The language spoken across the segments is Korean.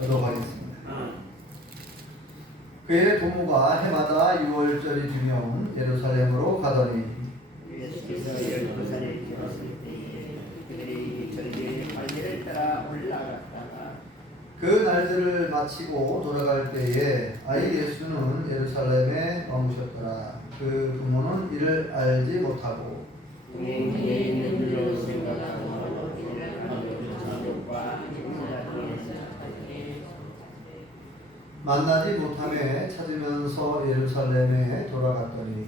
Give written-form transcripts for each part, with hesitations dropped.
저도 가겠습니다. 그의 부모가 해마다 6월절이 되면 예루살렘으로 가더니 예수께서 12살에 되었을 때에 그들이 절기의 관례를 따라 올라갔다가 그 날들을 마치고 돌아갈 때에 아이 예수는 예루살렘에 머무셨더라. 그 부모는 이를 알지 못하고 동행에 있는 일로 생각하고 이를 하는 자족과 인사 중에서 만나지 못함에 찾으면서 예루살렘에 돌아갔더니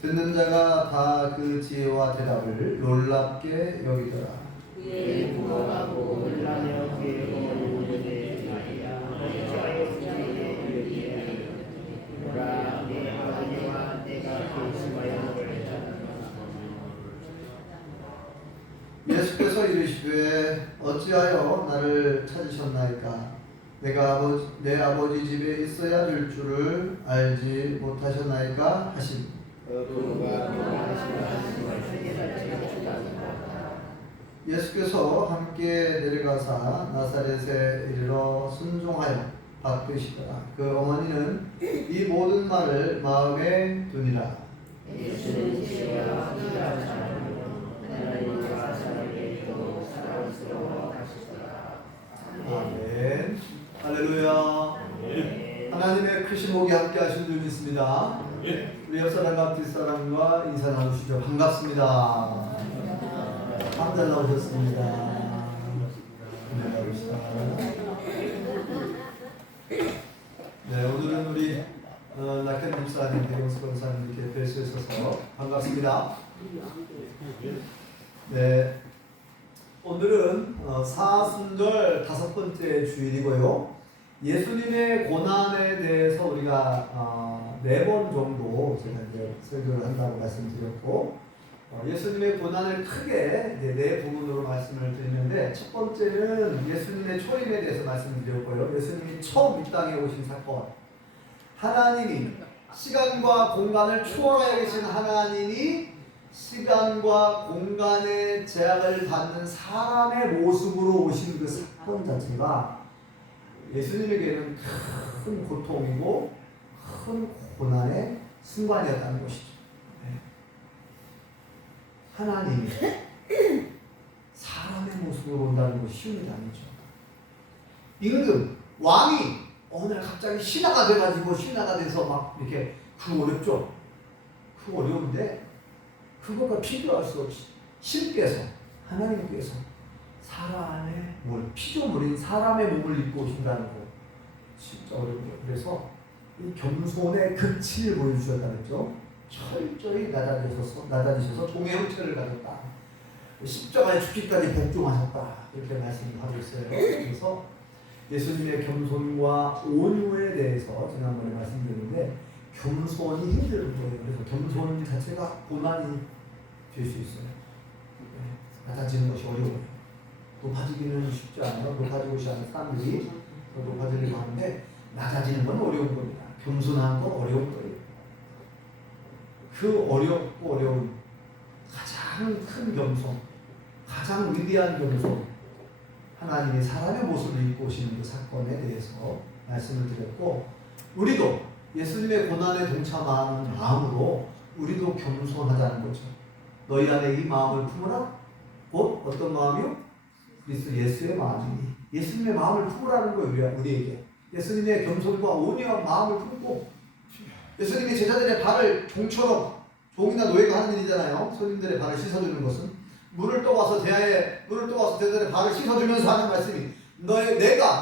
듣는 자가 다 그 지혜와 대답을 놀랍게 여기더라. 그의 부모하고 놀라며 그의 부모는 이르되 보라 내 아버지와 내가 결심하여 먹으리라. 예수께서 이르시되 어찌하여 나를 찾으셨나이까? 내가 내 아버지 집에 있어야 될 줄을 알지 못하셨나이까? 하시니 예수께서 함께 내려가사 나사렛에 이르러 순종하여 받드시더라. 그 어머니는 이 모든 말을 마음에 두니라. 예수는 지혜와 기가 차고 하나님과 사람에게도 사랑스러워 하시더라. 아멘. 할렐루야. 하나님의 크신 목이 함께 하신 줄 믿습니다. 우리 옆사람과 뒷사람과 인사 나누시죠. 반갑습니다. 잘 나오셨습니다. 네, 오늘은 우리 낙현 목사님, 대경수 권사님 이렇게 뵐 수 있어서 반갑습니다. 네, 오늘은 사순절 5번째 주일이고요. 예수님의 고난에 대해서 우리가 4번 정도 제가 이제 설교를 한다고 말씀드렸고, 예수님의 고난을 크게 이제 4부분으로 말씀을 드리는데, 첫 번째는 예수님의 초림에 대해서 말씀드렸고요. 예수님이 처음 이 땅에 오신 사건, 하나님이 시간과 공간을 초월하여 계신 하나님이 시간과 공간의 제약을 받는 사람의 모습으로 오신 그 사건 자체가 예수님에게는 큰 고통이고 큰 고난의 순간이었다는 것이죠. 하나님이 사람의 모습으로 온다는 것이 쉬운 일이 아니죠. 임금, 왕이 어느 날 갑자기 신하가 돼가지고 신하가 돼서 막 이렇게 그거 어렵죠. 그거 어려운데 그거가 필요할 수 없이 신께서 하나님께서 사람의 피조물인 사람의 몸을 입고 오신다는 거 진짜 어려워요. 그래서 이 겸손의 극치를 보여주셨다 그랬죠. 철저히 낮아지셔서 종의 형체를 가졌다. 십자가에 죽기까지 복종하셨다. 이렇게 말씀하고 있어요. 그래서 예수님의 겸손과 온유에 대해서 지난번에 말씀드렸는데 겸손이 힘든 거예요. 그래서 겸손 자체가 고난이 될 수 있어요. 낮아지는 것이 어려워요. 높아지기는 쉽지 않아요. 높아지고 싶은 사람들이 더 높아지려고 하는데 낮아지는 건 어려운 겁니다. 겸손한 건 어려운 거예요. 그 어렵고 어려운 가장 큰 겸손, 가장 위대한 겸손, 하나님이 사람의 모습을 입고 오시는 그 사건에 대해서 말씀을 드렸고, 우리도 예수님의 고난에 동참하는 마음으로 우리도 겸손하자는 거죠. 너희 안에 이 마음을 품으라. 곧 어떤 마음이요? 그리스도 예수의 마음이니. 예수님의 마음을 품으라는 거예요. 우리에게 예수님의 겸손과 온유한 마음을 품고, 예수님이 제자들의 발을 종처럼, 종이나 노예가 하는 일이잖아요. 손님들의 발을 씻어주는 것은 물을 떠와서 제자들의 발을 씻어주면서 하는 말씀이, 내가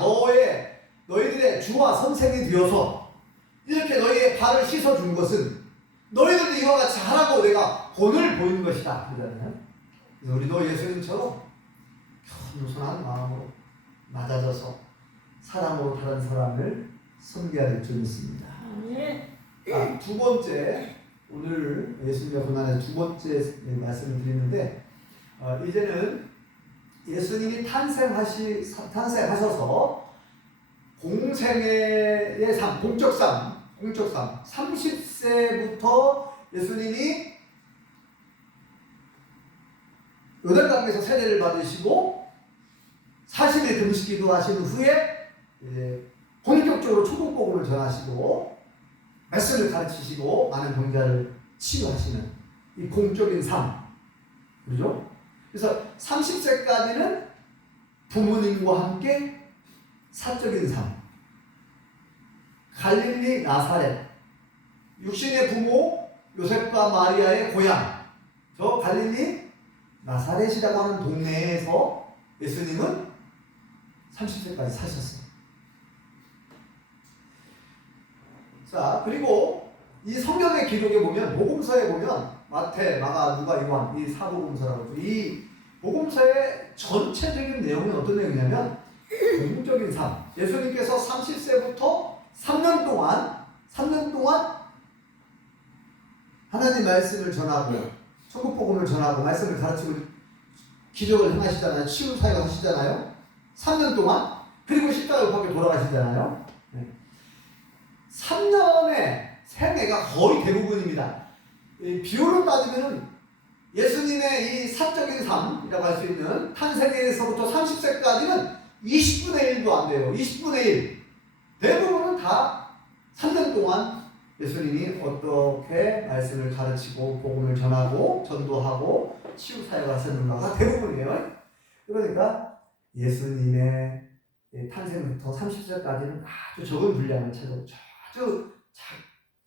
너희들의 주와 선생이 되어서 이렇게 너희의 발을 씻어준 것은 너희들도 이와 같이 하라고 내가 본을 보이는 것이다. 그러잖아요. 그래서 우리도 예수님처럼 겸손한 마음으로 낮아져서 사랑으로 다른 사람을 섬겨야 될 줄 믿습니다. 두 번째, 오늘 예수님의 고난의 두 번째 말씀을 드리는데, 이제는 예수님이 탄생하셔서 공생애의 삶, 공적 삶, 30 30세부터 예수님이 요단강에서 세례를 받으시고 40일 금식 기도하신 후에 이제 본격적으로 초국복음을 전하시고 말씀을 가르치시고 많은 병자를 치유하시는 이 공적인 삶, 그렇죠? 그래서 30세까지는 부모님과 함께 사적인 삶, 갈릴리 나사렛, 육신의 부모 요셉과 마리아의 고향, 저 갈릴리 나사렛이라고 하는 동네에서 예수님은 30세까지 사셨어요. 자, 그리고 이 성경의 기록에 보면, 복음서에 보면 마태, 마가, 누가, 요한 이 사복음서라고 하죠. 이 복음서의 전체적인 내용은 어떤 내용이냐면 공적인 삶. 예수님께서 30세부터 3년 동안 하나님 말씀을 전하고 천국 복음을 전하고 말씀을 가르치고 기적을 행하시잖아요. 치유 사역을 하시잖아요. 3년 동안. 그리고 십자가 못 박혀 돌아가시잖아요. 3년의 생애가 거의 대부분입니다. 비율로 따지면 예수님의 이 사적인 삶이라고 할 수 있는 탄생에서부터 30세까지는 20분의 1도 안 돼요. 20분의 1. 대부분은 다 3년 동안 예수님이 어떻게 말씀을 가르치고 복음을 전하고 전도하고 치유 사역을 하셨는가가 대부분이에요. 그러니까 예수님의 탄생부터 30세까지는 아주 적은 분량을 차지하고 아주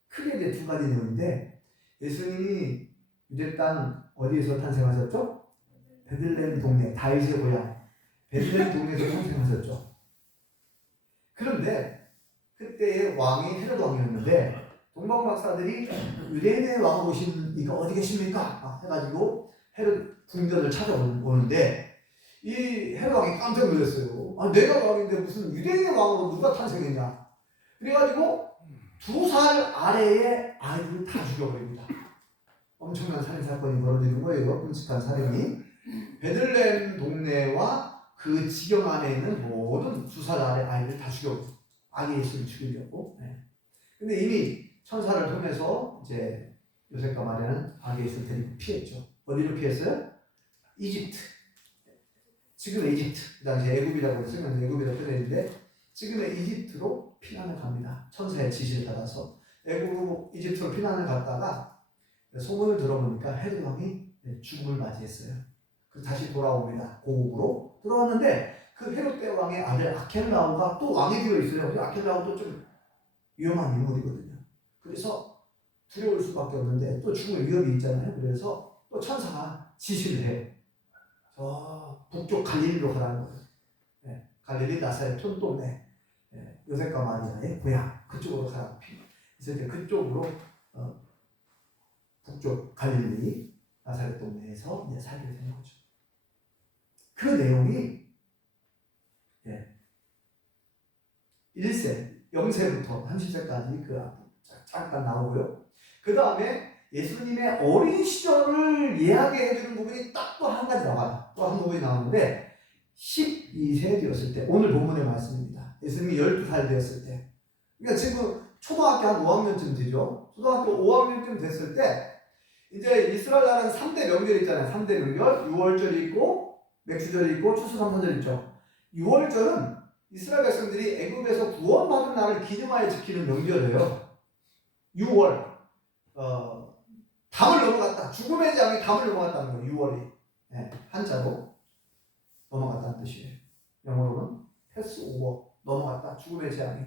크게 이제 두 가지 내용인데, 예수님이 유대 땅 어디에서 탄생하셨죠? 베들레헴 동네, 다윗의 고향 베들레헴 동네에서 탄생하셨죠. 그런데 그때의 왕이 헤롯 왕이었는데 동방 박사들이 유대인의 왕 오신 이가 어디 계십니까? 해가지고 헤롯 궁전을 찾아오는데 이 헤롯 왕이 깜짝 놀랐어요. 아, 내가 왕인데 무슨 유대인의 왕으로 누가 탄생했냐? 그래가지고 2살 아래의 아이들을 다 죽여버립니다. 엄청난 살인사건이 벌어지는 거예요. 끔찍한 살인이. 베들레헴 동네와 그 지경 안에 있는 모든 2살 아래 아이들 다 죽여버려요. 아기 예수를 죽이려고. 근데 이미 천사를 통해서 이제 요셉과 마리아는 아기 예수를 데리고 피했죠. 어디로 피했어요? 이집트. 지금의 이집트. 그 당시에 애굽이라고 쓰면 애굽이라고 표현했는데 지금의 이집트로 피난을 갑니다. 천사의 지시를 받아서 애굽 이집트로 피난을 갔다가 소문을 들어보니까 헤롯 왕이 죽음을 맞이했어요. 그래서 다시 돌아옵니다. 고국으로 돌아왔는데 그 헤롯 대왕의 아들 아켈라오가 또 왕이 되어 있어요. 아켈라오도 좀 위험한 인물이거든요. 그래서 두려울 수밖에 없는데 또 죽을 위협이 있잖아요. 그래서 또 천사가 지시를 해요. 저 북쪽 갈릴리로 가라는 거예요. 갈릴리 나사렛 촌동네 요셉과 마리아의 고향 그쪽으로 가라고. 그래서 이제 그쪽으로 북쪽 갈릴리 나사렛 동네에서 이제 살게 되는 거죠. 그 내용이 1세, 0세부터 30세까지 그 잠깐 나오고요. 그 다음에 예수님의 어린 시절을 이야기해 주는 부분이 딱 또 한 가지 나와요. 또 한 부분이 나오는데 12세 되었을 때, 오늘 본문의 말씀입니다. 예수님이 12살 되었을 때, 그러니까 지금 초등학교 한 5학년쯤 되죠. 초등학교 5학년쯤 됐을 때 이제 이스라엘 나라는 3대 명절이 있잖아요. 3대 명절, 6월절이 있고 맥주절이 있고 추수감사절이 있죠. 6월절은 이스라엘 백성들이 애굽에서 구원받은 날을 기념하여 지키는 명절이에요. 6월 담을 넘어갔다. 죽음의 재앙이 담을 넘어갔다는 거예요. 6월이 한자로 넘어갔다는 뜻이에요. 영어로는 패스오버, 넘어갔다. 죽음의 재앙이.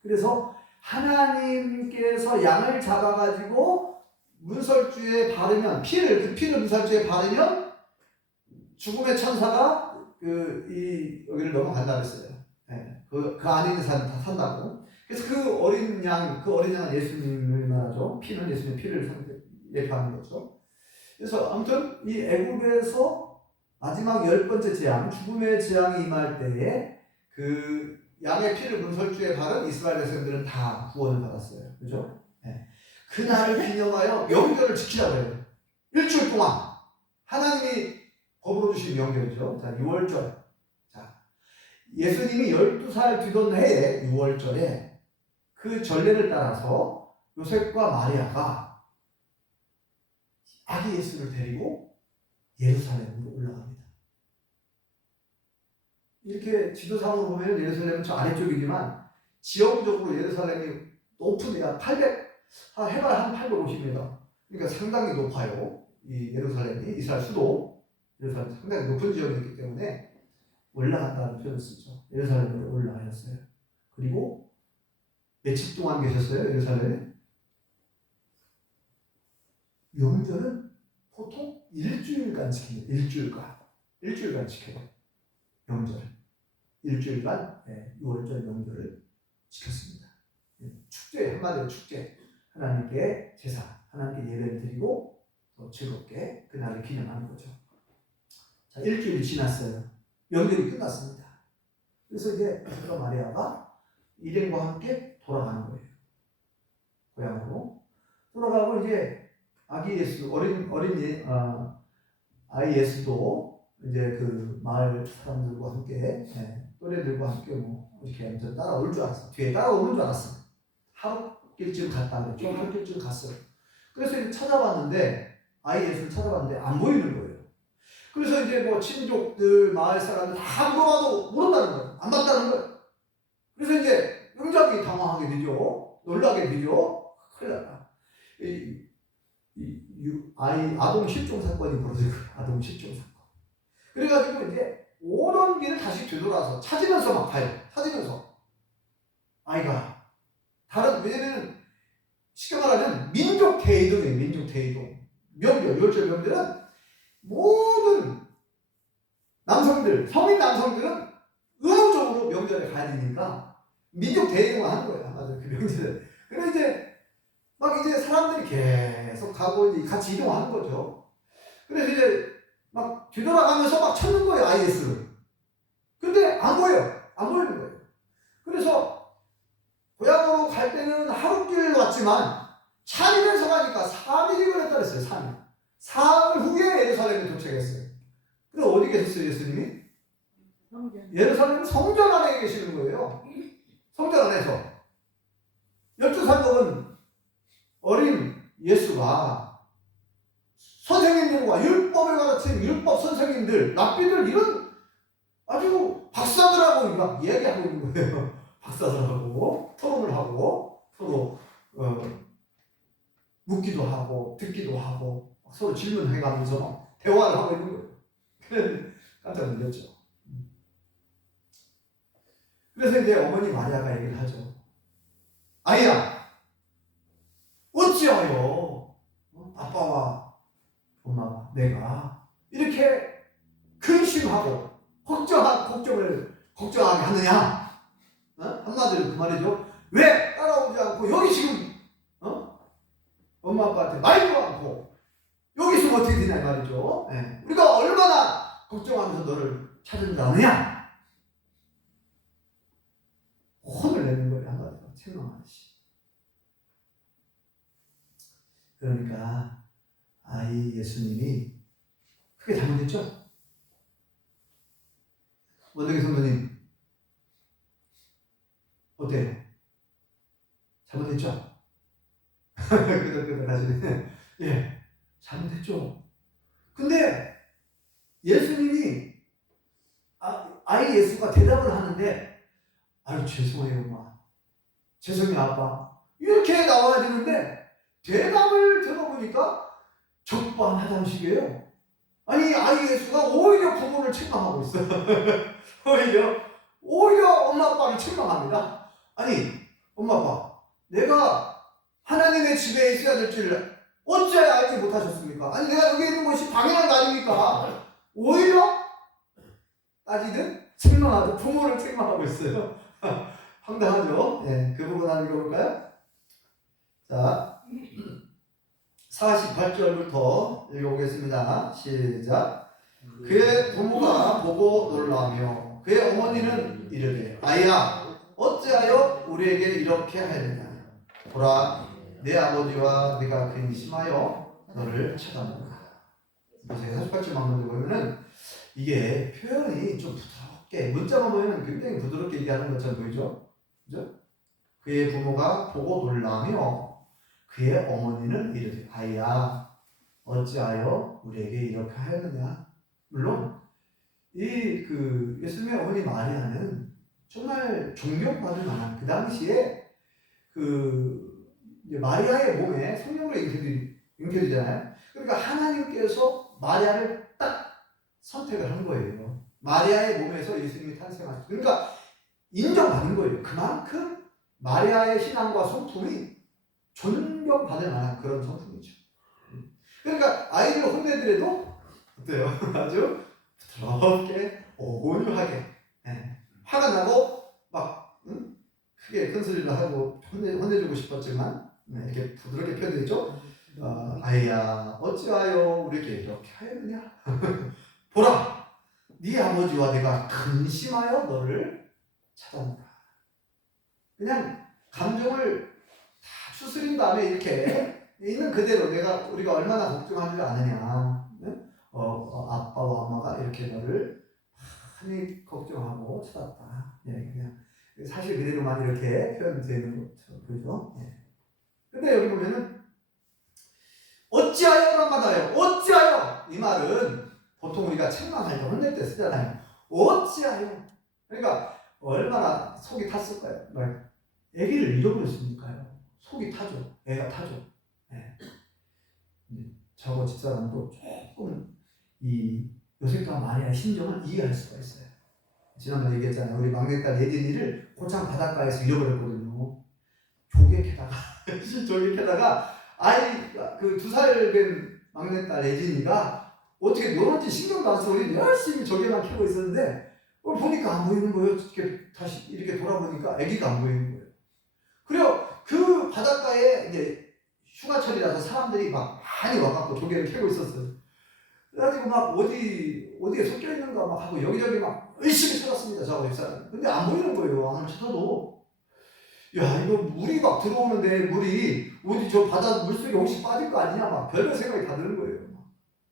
그래서 하나님께서 양을 잡아가지고 문설주에 바르면 그 피를 문설주에 바르면 죽음의 천사가 여기를 넘어간다 그랬어요. 그 안에 있는 사람 다 산다고. 그래서 그 어린 양은 예수님을 말하죠. 피는 예수님의 피를 예표하는 거죠. 그래서 아무튼 이 애굽에서 마지막 10번째 재앙, 죽음의 재앙이 임할 때에 그 양의 피를 문설주에 바른 이스라엘 백성들은 다 구원을 받았어요. 그죠? 그날을 기념하여 명절을 지키라고 해요. 일주일 동안. 하나님이 법으로 주신 명절이죠. 자, 6월절. 자, 예수님이 12살 되던 해에 6월절에 그 전례를 따라서 요셉과 마리아가 아기 예수를 데리고 예루살렘으로 올라갑니다. 이렇게 지도상으로 보면 예루살렘은 저 아래쪽이지만 지형적으로 예루살렘이 높은 데가 800, 해발 한 850m. 그러니까 상당히 높아요. 이 예루살렘이 이스라엘 수도 예루살렘 상당히 높은 지역이기 때문에 올라간다는 표현을 쓰죠. 예루살렘으로 올라가셨어요. 그리고 며칠 동안 계셨어요, 예루살렘에? 명절은 보통 일주일간 지킵니다. 일주일간 지켜요. 명절을. 일주일간 6월절 명절을 지켰습니다. 축제, 한마디로 축제. 하나님께 제사, 하나님께 예배를 드리고 또 즐겁게 그날을 기념하는 거죠. 자, 일주일이 지났어요. 명절이 끝났습니다. 그래서 이제 요셉과 마리아가 일행과 함께 돌아가는 거예요. 고향으로. 돌아가고 이제 아기 예수, 아이 예수도 이제 그 마을 사람들과 함께, 또래들과 함께 이렇게 완전 따라올 줄 알았어. 뒤에 따라오는 줄 알았어. 하루 길쯤 갔다 그랬죠. 하루 길쯤 갔어요. 그래서 이제 찾아봤는데, 아이 예수를 찾아봤는데 안 보이는 거예요. 그래서 이제 친족들, 마을 사람들 다 물어봐도 모른다는 거예요. 안 봤다는 거예요. 그래서 이제 굉장히 당황하게 되죠. 놀라게 되죠. 큰일 났다. 아동 실종 사건이 벌어진 거예요. 아동 실종 사건. 그래가지고 이제 오던 길을 다시 되돌아서 찾으면서 막 가요. 찾으면서. 아이가. 왜냐면 쉽게 말하면 민족 대이동이에요. 민족 대이동. 명절, 유월절 명절은 모든 남성들, 성인 남성들은 의무적으로 명절에 가야 되니까 민족 대이동을 하는 거예요. 맞아요. 그 명절에. 그래서 이제 막 이제 사람들이 계속 가고 이제 같이 이동하는 거죠. 그래서 이제 막 뒤돌아가면서 막 찾는 거예요. IS를. 근데 안 보여요. 안 보이는 거예요. 그래서 고향으로 갈 때는 하루길 왔지만 3일에서 가니까 3일이 걸렸다 그랬어요. 3일. 사흘 후에 예루살렘에 도착했어요. 그래서 어디 계셨어요, 예수님이? 예루살렘 성전 안에 계시는 거예요. 성전 안에서. 12살먹은 어린 예수가 선생님들과 율법을 가르친 율법 선생님들, 랍비들 이런 아주 박사들하고 막 이야기하고 있는 거예요. 박사들하고 토론을 하고 서로 묻기도 하고 듣기도 하고 서로 질문해가면서 막 대화를 하고 있는 거예요. 그래서 깜짝 놀랐죠. 그래서 이제 어머니 마리아가 얘기를 하죠. 아이야, 어찌하여 아빠와 엄마와 내가 이렇게 근심하고 걱정하게 하느냐? 한마디로 그 말이죠. 왜 따라오지 않고 여기 지금 엄마 아빠한테 말도 않고 여기 있으면 어떻게 되냐 이 말이죠. 우리가 얼마나 걱정하면서 너를 찾은다느냐? 혼을 내는 거예요. 한마디로 책망하듯이. 그러니까 아이 예수님이 크게 잘못했죠? 원덕희 선배님 어때요? 잘못했죠? 끄덕끄덕 하시네. 예, 잘못했죠. 근데 예수님이 아이 예수가 대답을 하는데 아유 죄송해요 엄마, 죄송해요 아빠 이렇게 나와야 되는데 대답을 들어보니까 적반하장식이에요. 아니 아이 예수가 오히려 부모를 책망하고 있어요. 오히려 엄마 아빠를 책망합니다. 아니 엄마 아빠 내가 하나님의 집에 있어야 될 줄 어찌하여 알지 못하셨습니까? 아니 내가 여기 있는 것이 당연한 거 아닙니까? 오히려 따지든 책망하든 부모를 책망하고 있어요. 황당하죠? 네, 그 부분 한번 읽어볼까요? 자 48절부터 읽어보겠습니다. 시작. 그의 부모가 보고 놀라며 그의 어머니는 이르되 아이야 어찌하여 우리에게 이렇게 하였느냐? 보라 내 아버지와 네가 근심하여 너를 찾아보라. 제가 48절 만문을 보면은 이게 표현이 좀 부드럽게 문자만 보면 굉장히 부드럽게 얘기하는 것처럼 보이죠? 그죠? 그의 부모가 보고 놀라며 그의 어머니는 이르되 아이야 어찌하여 우리에게 이렇게 하였느냐. 물론 이 그 예수님의 어머니 마리아는 정말 존경받을 만한 그 당시에 그 이제 마리아의 몸에 성령으로 잉태되잖아요. 그러니까 하나님께서 마리아를 딱 선택을 한 거예요. 마리아의 몸에서 예수님이 탄생하셨어요. 그러니까 인정받는 거예요. 그만큼 마리아의 신앙과 성품이 존경받을 만한 그런 성품이죠. 그러니까 아이들 혼내더라도 어때요? 아주 부드럽게 온유하게 화가 나고 막 크게 큰 소리를 하고 혼내주고 싶었지만 이렇게 부드럽게 표현했죠. 아이야 어찌하여 우리에게 이렇게 하였느냐. 보라 네 아버지와 내가 근심하여 너를 찾아온다. 그냥 감정을 다 추스린 다음에 이렇게 있는 그대로 우리가 얼마나 걱정하지를 않으냐. 아빠와 엄마가 이렇게 너를 많이 걱정하고 찾았다. 그냥 사실 그대로만 이렇게 표현되는 것처럼 보이죠. 근데 여기 보면은 어찌하여란 말이에요. 어찌하여 이 말은 보통 우리가 책망할 때 혼낼 때 쓰잖아요. 어찌하여. 그러니까 얼마나 속이 탔을까요? 애기를 잃어버렸으니까요. 속이 타죠. 애가 타죠. 저거 집사람도 조금 이 요셉과 마리아의 심정을 이해할 수가 있어요. 지난번에 얘기했잖아요. 우리 막내딸 예진이를 고창 바닷가에서 잃어버렸거든요. 조객해다가 아이 그 2살 된 막내딸 예진이가 어떻게 노는지 신경도 안 쓰고 열심히 조개만 캐고 있었는데 보니까 안 보이는 거예요. 다시 이렇게 돌아보니까 아기가 안 보이는 거예요. 그리고 그 바닷가에 이제 휴가철이라서 사람들이 막 많이 와갖고 조개를 캐고 있었어요. 그래가지고 막 어디에 섞여 있는가 막 하고 여기저기 막 열심히 찾았습니다. 저하고 집사람. 근데 안 보이는 거예요. 아무리 찾아도. 야 이거 물이 막 들어오는데 물이 어디 저 바다 물속에 혹시 빠질 거 아니냐 막 별별 생각이 다 드는 거예요.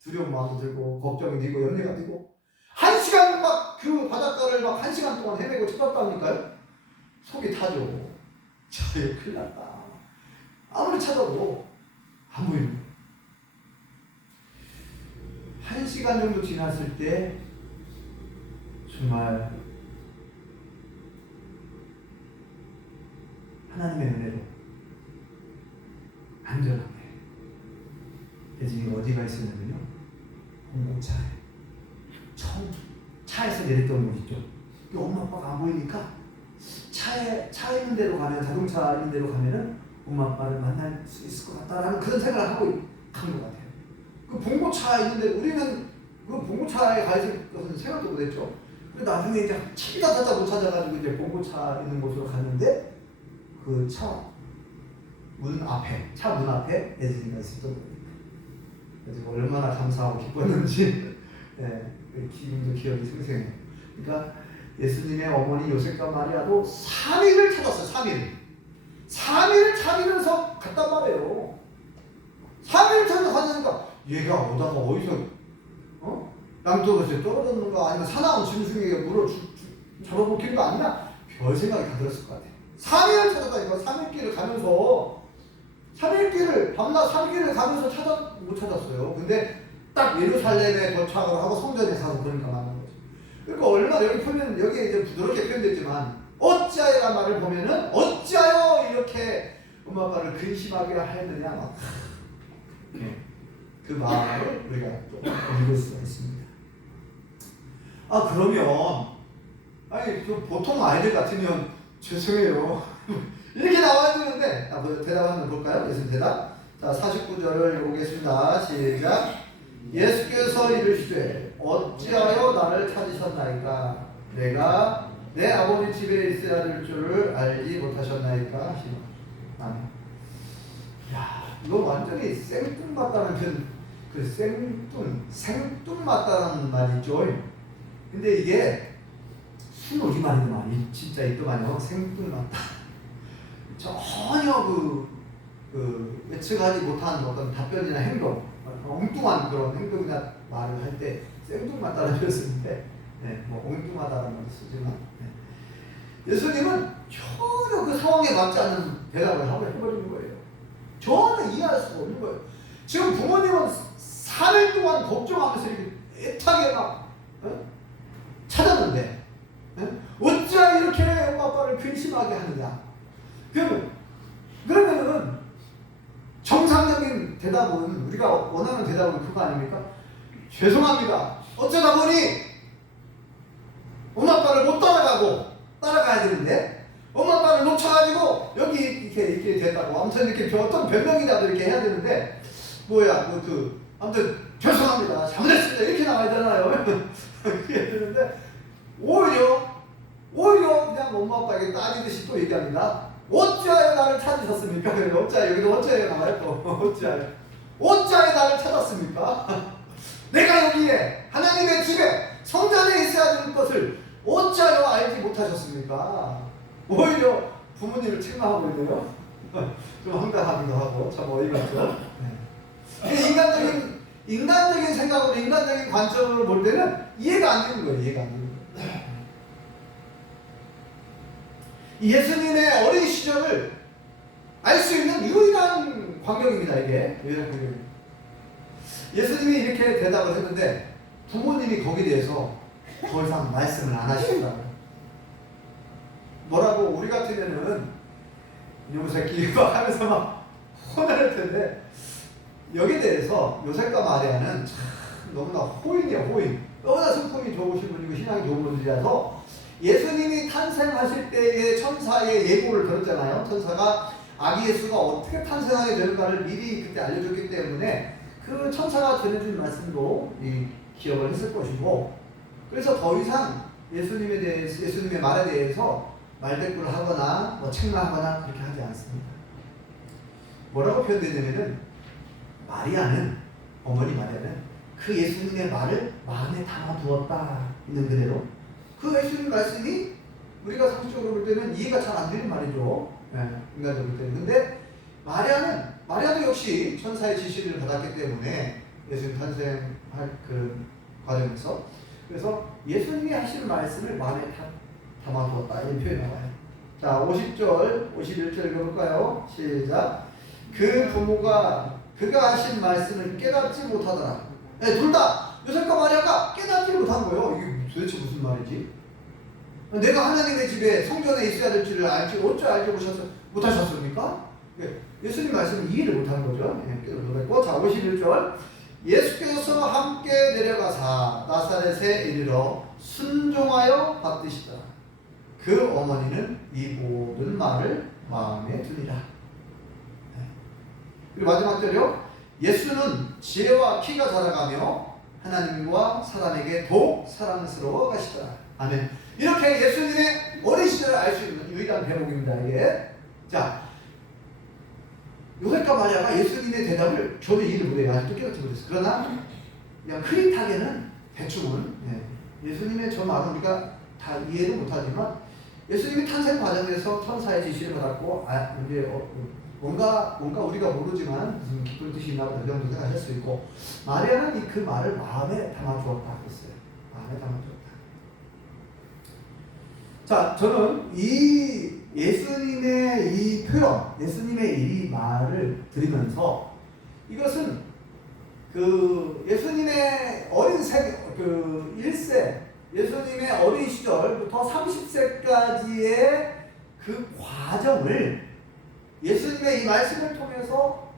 두려운 마음도 들고 걱정이 되고 염려가 되고 1시간 막 그 바닷가를 막 1시간 동안 헤매고 찾았다니까요. 속이 타죠. 자 이거 큰일 났다. 아무리 찾아도 안 보이는 거예요. 1시간 정도 지났을 때 정말 하나님의 은혜로 안전하게 예진이가 어디가 있었냐면요. 공공차에 처음 차에서 내렸던 곳 있죠. 엄마 아빠가 안 보이니까 차 있는 데로 가면 자동차 있는 데로 가면은 엄마 아빠를 만날 수 있을 것 같다라는 그런 생각을 하고 간 것 같아요. 그 봉고차 있는데 우리는 그 봉고차에 가 있을 것은 생각도 못했죠. 그래서 나중에 이제 찾다 찾다 못 찾아가지고 이제 봉고차 있는 곳으로 갔는데 그 차 문 앞에 예진이가 있었던 거예요. 그래서 얼마나 감사하고 기뻤는지 지금도 기억이 생생해요. 그러니까 예수님의 어머니 요셉과 마리아도 3일을 찾았어요. 3일을 찾으면서 갔단 말이에요. 3일을 찾아서 갔으니까 얘가 오다가 어디서 양쪽에서 떨어졌는가 아니면 사나운 짐승에게 물을 잡아먹힌 거 아니냐 별 생각이 다 들었을 것 같아요. 3일을 찾았다니까. 3일길을 가면서 3일길을 밤낮 3일을 가면서 못 찾았어요. 근데 딱 예루살렘에 도착을 하고 성전에 가서 그러니까 만난 거죠. 그러니까 얼마나 여기 보면 여기에 이제 부드럽게 표현됐지만 어찌하여란 말을 보면은 어찌하여 이렇게 엄마 아빠를 근심하게 하였느냐 막 그 마음을 우리가 좀 읽을 수가 있습니다. 그러면 아니 보통 아이들 같으면 죄송해요 이렇게 나와야 되는데 대답 한번 볼까요? 예수님 대답. 자 49절을 보겠습니다. 시작. 예수께서 이르시되 어찌하여 나를 찾으셨나이까 내가 내 아버지 집에 있어야 될 줄을 알지 못하셨나이까 하시노. 아멘. 야 이거 완전히 생뚱맞다는 그 생뚱맞다는 말이죠. 근데 이게 순우리말이도 많이 진짜 있더만요. 생뚱맞다. 전혀 예측하지 못한 어떤 답변이나 행동, 엉뚱한 그런 행동이나 말을 할 때 생뚱맞다는 표현을 쓰는데, 엉뚱하다는 말을 쓰지만, 예수님은 전혀 그 상황에 맞지 않는 대답을 해버리는 거예요. 저는 이해할 수가 없는 거예요. 지금 부모님은 3일 동안 걱정하면서 이렇게 애타게 막 찾았는데 어찌 이렇게 엄마 아빠를 근심하게 하느냐. 그러면은 정상적인 대답은, 우리가 원하는 대답은 그거 아닙니까? 죄송합니다. 어쩌다 보니 엄마 아빠를 못 따라가야 되는데 엄마 아빠를 놓쳐가지고 여기 이렇게 됐다고, 아무튼 이렇게 어떤 변명이라도 이렇게 해야 되는데 아무튼 죄송합니다, 잘못했습니다, 이렇게 나와야 되나요? 그렇게 해야 되는데 오히려 그냥 엄마 아빠에게 따지듯이 또 얘기합니다. 어찌하여 나를 찾으셨습니까? 여기도 어찌하여 나와요 또. 어찌하여 나를 찾았습니까? 내가 여기에 하나님의 집에 성전에 있어야 되는 것을 어찌하여 알지 못하셨습니까? 오히려 부모님을 책망하고 있네요. 좀 황당하기도 하고 참 어이가 없죠. 인간적인 생각으로, 인간적인 관점으로 볼 때는 이해가 안 되는 거예요. 이해가 안 되는 거예요. 예수님의 어린 시절을 알 수 있는 유일한 광경입니다. 이게 유일한 광경입니다. 예수님이 이렇게 대답을 했는데 부모님이 거기에 대해서 더 이상 말씀을 안 하시더라고요. 뭐라고, 우리 같으면은 이놈 새끼 하면서 막 혼낼 텐데, 여기에 대해서 요셉과 마리아는 참 너무나 호인이에요. 호인. 너무나 성품이 좋으신 분이고 신앙이 좋은 분들이라서 예수님이 탄생하실 때의 천사의 예고를 들었잖아요. 천사가 아기 예수가 어떻게 탄생하게 되는가를 미리 그때 알려줬기 때문에 그 천사가 전해준 말씀도 기억을 했을 것이고, 그래서 더 이상 예수님의 말에 대해서 말대꾸를 하거나 책망하거나 그렇게 하지 않습니다. 뭐라고 표현되냐면은 어머니 마리아는 그 예수님의 말을 마음에 담아두었다, 있는 그대로. 그 예수님 말씀이 우리가 상식적으로 볼 때는 이해가 잘 안 되는 말이죠. 인간적으로 볼 때는. 근데 마리아도 역시 천사의 지시를 받았기 때문에 예수님 탄생할 그 과정에서, 그래서 예수님이 하시는 말씀을 마음에 담아두었다, 이런 표현이 나와요. 자, 50절, 51절 읽어볼까요? 시작. 그 부모가 그가 하신 말씀을 깨닫지 못하더라. 둘 다 요셉과 마리아가 깨닫지 못한 거예요. 이게 도대체 무슨 말이지? 내가 하나님의 집에 성전에 있어야 될지를 어찌 알지 못하셨습니까? 예수님 말씀을 이해를 못하는 거죠. 깨닫지 못했고, 자, 51절. 예수께서 함께 내려가사 나사렛에 이르러 순종하여 받드시더라. 그 어머니는 이 모든 말을 마음에 두니라. 그리고 마지막 절이요. 예수는 지혜와 키가 자라가며 하나님과 사람에게 더욱 사랑스러워 가시더라. 아멘. 이렇게 예수님의 어린 시절을 알 수 있는 유일한 대목입니다. 이게. 자, 요셉과 마리아가 예수님의 대답을 저는 이해를 못해요. 아직도 깨닫지 못했어요. 그러나 그냥 흐릿하게는 대충은 예수님의 저 말은 우리가 다 이해를 못하지만 예수님이 탄생 과정에서 천사의 지시를 받았고, 이제 뭔가 우리가 모르지만 무슨 기쁜 뜻이 있나 보다, 그 정도 생각할 수 있고, 마리아는 그 말을 마음에 담아주었다 했어요. 마음에 담아주었다. 자, 저는 이 예수님의 이 표현, 예수님의 이 말을 들으면서 이것은 그 예수님의 어린 그 1세, 예수님의 어린 시절부터 30세까지의 그 과정을 예수님의 이 말씀을 통해서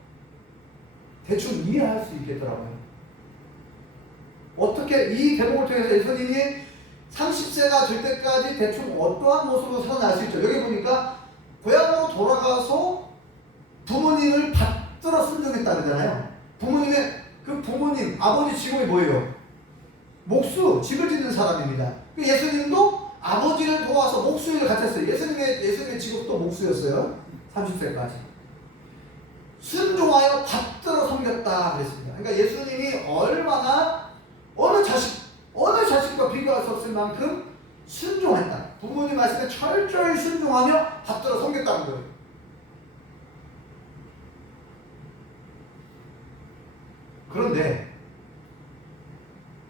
대충 이해할 수 있겠더라고요. 어떻게 이 대목을 통해서 예수님이 30세가 될 때까지 대충 어떠한 모습으로 살아날 수 있죠. 여기 보니까 고향으로 돌아가서 부모님을 받들어 순종했다 그러잖아요. 부모님, 아버지 직업이 뭐예요? 목수, 집을 짓는 사람입니다. 예수님도 아버지를 도와서 목수 일을 같이 했어요. 예수님의 직업도 목수였어요. 30세까지. 순종하여 받들어 섬겼다 그랬습니다. 그러니까 예수님이 얼마나 어느 자식과 비교할 수 없을 만큼 순종했다. 부모님 말씀에 철저히 순종하며 받들어 섬겼다는 거예요. 그런데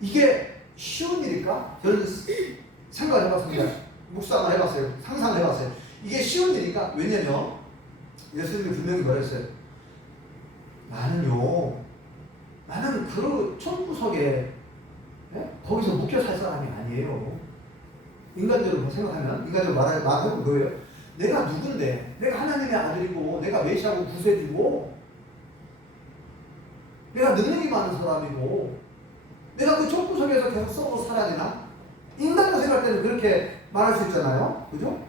이게 쉬운 일일까? 저는 생각을 해봤습니다. 묵상 한번 해봤어요. 상상을 해봤어요. 이게 쉬운 일일까? 왜냐면 예수님이 분명히 말했어요. 촌속에 거기서 묶여 살 사람이 아니에요. 인간적으로 생각하면, 인간적으로 말하면 뭐예요? 내가 누군데, 내가 하나님의 아들이고, 내가 메시아고 구세주고, 내가 능력이 많은 사람이고, 내가 그 좁은 속에서 계속 썩어 살아야 되나? 인간으로 생각할 때는 그렇게 말할 수 있잖아요. 그죠?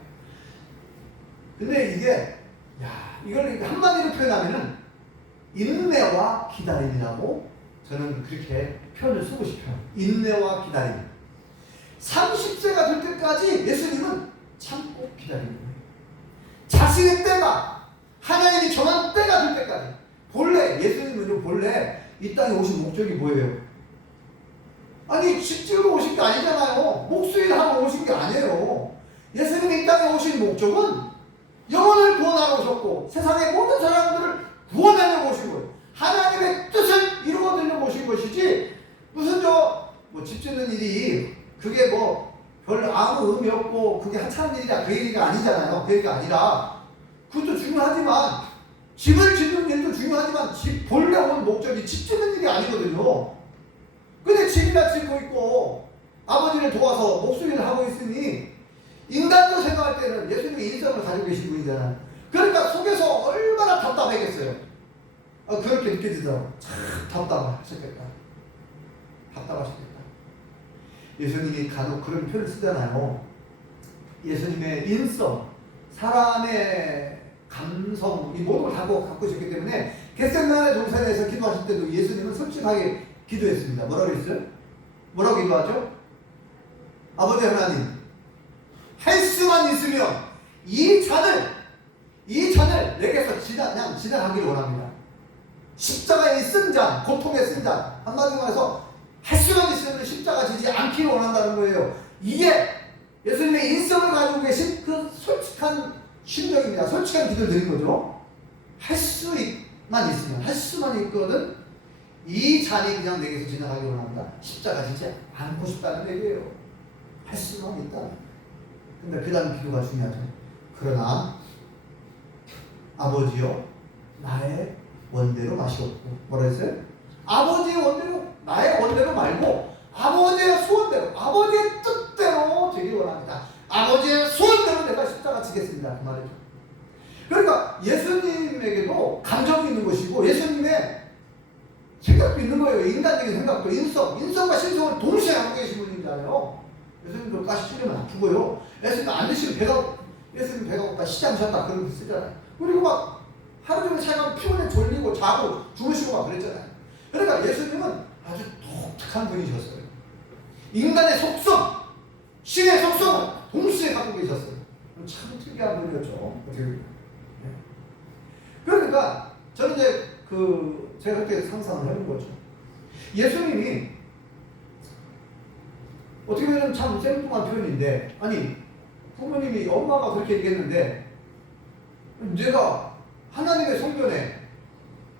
근데 이게, 이걸 한마디로 표현하면은, 인내와 기다림이라고 저는 그렇게 표현을 쓰고 싶어요. 인내와 기다림. 30세가 될 때까지 예수님은 참고 기다리는 거예요. 자신의 때가, 하나님이 정한 때가 될 때까지. 본래 예수님은요, 본래 이 땅에 오신 목적이 뭐예요? 아니, 집 지으러 오신 게 아니잖아요. 목수일하러 오신 게 아니에요. 예수님이 이 땅에 오신 목적은 영혼을 구원하러 오셨고, 세상의 모든 사람들을 구원하려고 오신 거예요. 하나님의 뜻을 이루어내려고 오신 것이지, 무슨 집 짓는 일이 그게 별 아무 의미 없고 그게 하찮은 일이다, 그 얘기가 아니잖아요. 그 얘기가 아니라, 그것도 중요하지만, 집을 짓는 일도 중요하지만, 집 본래 온 목적이 집 짓는 일이 아니거든요. 근데 집이나 짓고 있고 아버지를 도와서 목수일을 하고 있으니, 인간으로 생각할 때는 예수님이 일성을 가지고 계신 분이잖아요. 그러니까 속에서 얼마나 답답하겠어요. 그렇게 느껴지더라고요. 참 답답하셨겠다. 답답하셨겠다. 예수님이 간혹 그런 표현을 쓰잖아요. 예수님의 인성, 사람의 감성, 이 모든 걸 갖고 있었기 때문에 겟세마네 동산에서 기도하실 때도 예수님은 솔직하게 기도했습니다. 뭐라고 했어요? 뭐라고 기도하죠? 아버지 하나님, 할 수만 있으면 이 잔을 내게서 그냥 지나가기를 원합니다. 십자가에 쓴 잔, 고통에 쓴 잔, 한마디로 말해서 할 수만 있으면 십자가 지지 않기를 원한다는 거예요. 이게 예수님의 인성을 가지고 계신 그 솔직한 심정입니다. 솔직한 기도를 드린 거죠. 할 수만 있거든 이 잔이 그냥 내게서 지나가기를 원합니다. 십자가 지지 않고 싶다는 얘기예요. 할 수만 있다. 근데 그 다음 기도가 중요하죠. 그러나 아버지요, 나의 원대로 마시옵고. 뭐라 했어요? 아버지의 원대로, 나의 원대로 말고 아버지의 소원대로, 아버지의 뜻대로 되길 원합니다. 아버지의 소원대로 내가 십자가 지겠습니다. 그 말이죠. 그러니까 예수님에게도 감정이 있는 것이고, 예수님의 생각도 있는 거예요. 인간적인 생각도, 인성과 신성을 동시에 갖고 계신 분이잖아요. 예수님도 가시 찔리면 아프고요. 예수님 안 드시면 예수님 배가 고파 시장하셨다 그런 거 쓰잖아요. 그리고 막 하루 종일 살면 피곤해 졸리고 자고 주무시고 막 그랬잖아요. 그러니까 예수님은 아주 독특한 분이셨어요. 인간의 속성, 신의 속성을 동시에 갖고 계셨어요. 참 특이한 분이었죠. 그러니까 저는 이제 제가 그렇게 상상을 해본 거죠. 예수님이 어떻게 보면 참 생뚱한 표현인데, 아니 부모님이 엄마가 그렇게 얘기했는데 내가 하나님의 성전에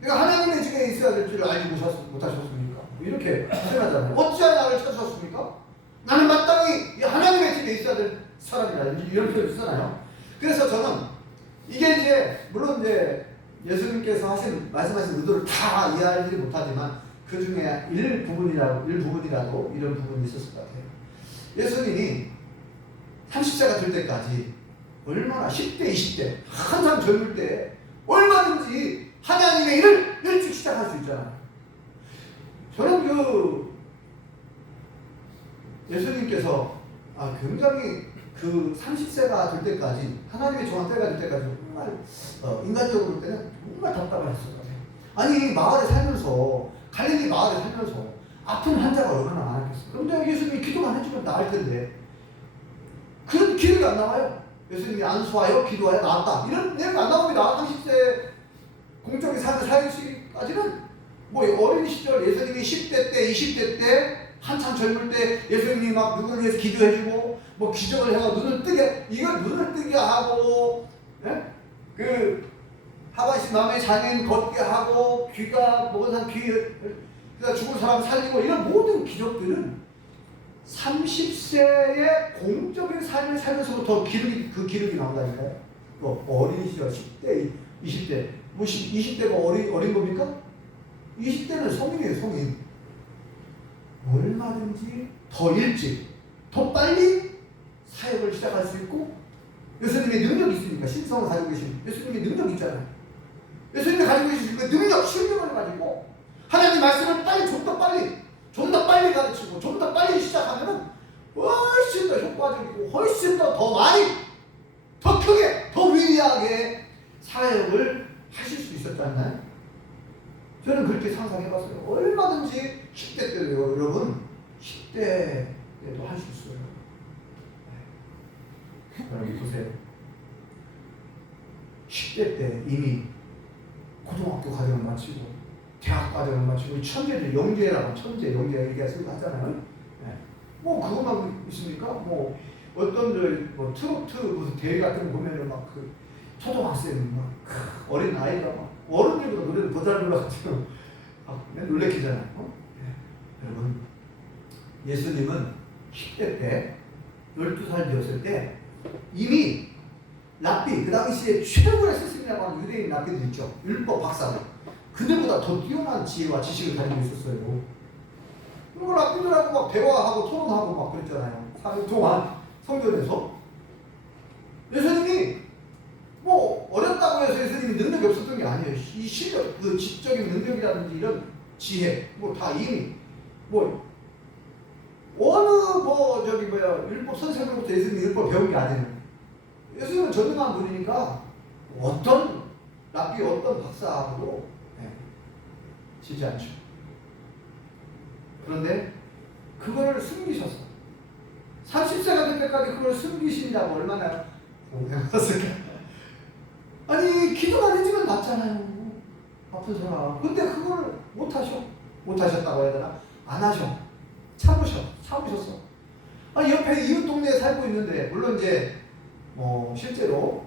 내가 하나님의 집에 있어야 될 줄을 알지 못하셨습니까? 이렇게 표현하잖아요. 어찌하여 나를 찾으셨습니까? 나는 마땅히 하나님의 집에 있어야 될 사람이라, 이런 표현을 쓰잖아요. 그래서 저는 이게 이제 물론 이제 예수님께서 말씀하신 의도를 다 이해하지 못하지만 그 중에 일부분이라도 이런 부분이 있었을 것 같아요. 예수님이 30세가 될 때까지 얼마나 10대, 20대 한참 젊을 때 얼마든지 하나님의 일을 일찍 시작할 수 있잖아요. 저는 예수님께서 굉장히 30세가 될 때까지, 하나님의 정한 때가 될 때까지 정말 인간적으로 볼 때는 정말 답답하셨을 것 같아요. 아니 마을에 살면서, 갈릴리 마을에 살면서 아픈 환자가 얼마나 많았겠어요. 그런데 예수님이 기도만 해주면 나을 텐데 그런 기록이 안 나와요. 예수님이 안수하여 기도하여 나았다 이런 내용이 안 나옵니다. 30세 공적인 삶을 살기까지는 어린 시절 예수님이 10대 때, 20대 때 한참 젊을 때 예수님이 막 누구를 위해서 기도해주고 기적을 해서 눈을 뜨게 하고, 하반신 마음의 장애인 걷게 하고, 귀가 먹은 사람 죽은 사람 살리고, 이런 모든 기적들은 30세의 공적인 삶을 살면서부터 그 기록이 나온다니까요. 어린 시절 10대, 20대 20대가 어린 겁니까? 20대는 성인이에요, 성인. 얼마든지 더 일찍, 더 빨리 사역을 시작할 수 있고, 예수님의 능력이 있으니까, 신성을 가지고 계신 예수님의 능력이 있잖아요. 예수님이 가지고 계신 그 능력, 신령을 가지고 하나님 말씀을 빨리, 좀 더 빨리 가르치고 좀 더 빨리 시작하면은 훨씬 더 효과적이고 훨씬 더 많이, 더 크게, 더 위대하게 사역을 하실 수 있었지 않나요? 저는 그렇게 상상해봤어요. 얼마든지 10대 때도요, 여러분. 10대 때도 할 수 있어요. 여러분 보세요. 10대 때 이미 고등학교 과정을 마치고 대학 과정을 마치고 천재들, 영재라고, 천재, 영재 얘기가 쓰고 하잖아요. 네. 뭐 그것만 있습니까? 뭐 어떤 뭐 트로트 무슨 대회 같은 거 보면은 막 그 초등학생 막 어린 아이가 막 어른들보다 노래를 더 잘 불러가지고 놀래키잖아요. 네. 여러분, 예수님은 10대 때 12살 되었을 때 이미 랍비, 그 당시에 최고의 스승이라고 하는 유대인 랍비들 있죠. 율법 박사들. 그들보다 더 뛰어난 지혜와 지식을 가지고 있었어요. 그리고 랍비들하고 막 대화하고 토론하고 막 그랬잖아요. 3일 동안 성전에서. 예수님이 뭐 어렵다고 해서 예수님이 능력이 없었던 게 아니에요. 이 실력, 그 지적인 능력이라든지 이런 지혜, 뭐 다 이미 뭐 어느 뭐 저기 뭐야 율법 선생님부터 예수님이 율법 배운 게 아니에요. 예수님은 전능한 분이니까 어떤 랍비, 어떤 박사하고도 지지 않죠. 그런데 그거를 숨기셔서 30세가 될 때까지 그걸 숨기신다고 얼마나 고생하셨을까. 아니 기도만 해주면 낫잖아요, 아픈 사람. 근데 그걸 못하셨다고 해야 되나? 안 하셔. 참으셨어. 아니 옆에 이웃 동네에 살고 있는데, 물론 이제 뭐 실제로